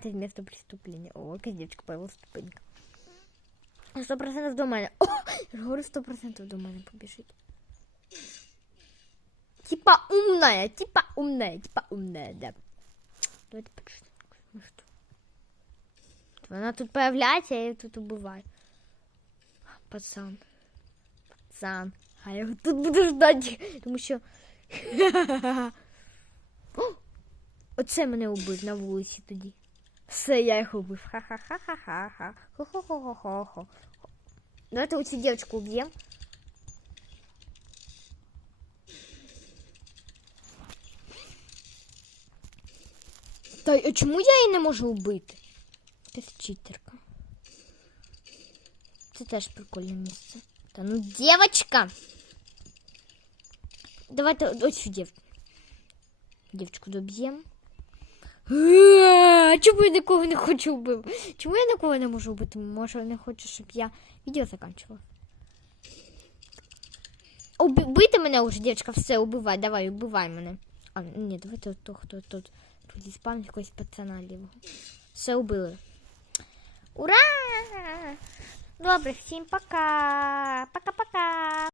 Это место преступления. О, девочка появилась ступенька. Сто процентов до. О, я говорю, сто процентов до побежит. Типа умная, типа умная, типа умная, да. Давайте почитаем. Ну что? Она тут появляется, я тут убиваю. Пацан. Пацан. А я його тут буду ждати, тому що. Оце мене убив на вулиці тоді. Все, я їх убив. Ха-ха-ха-ха-ха. Хо-хо-хо-хо-хо. Давайте оцю дівчинку уб'ємо. Та а чому я її не можу вбити? Якась читерка. Це теж прикольне місце. Та ну, дівчинка! Давайте оцю дівчинку. Дівчинку доб'ємо. Е, Чому я нікого не хочу вбити? Чому я нікого не можу вбити? Може, не хочу, щоб я відео закінчила. Убийте мене уже, дівчинка, все, убивай, давай, убивай мене. А, ні, давайте то, хто тут. Тут спам якогось пацана лівого. Все убили. Ура! Добре, всім пока! Пока-пока!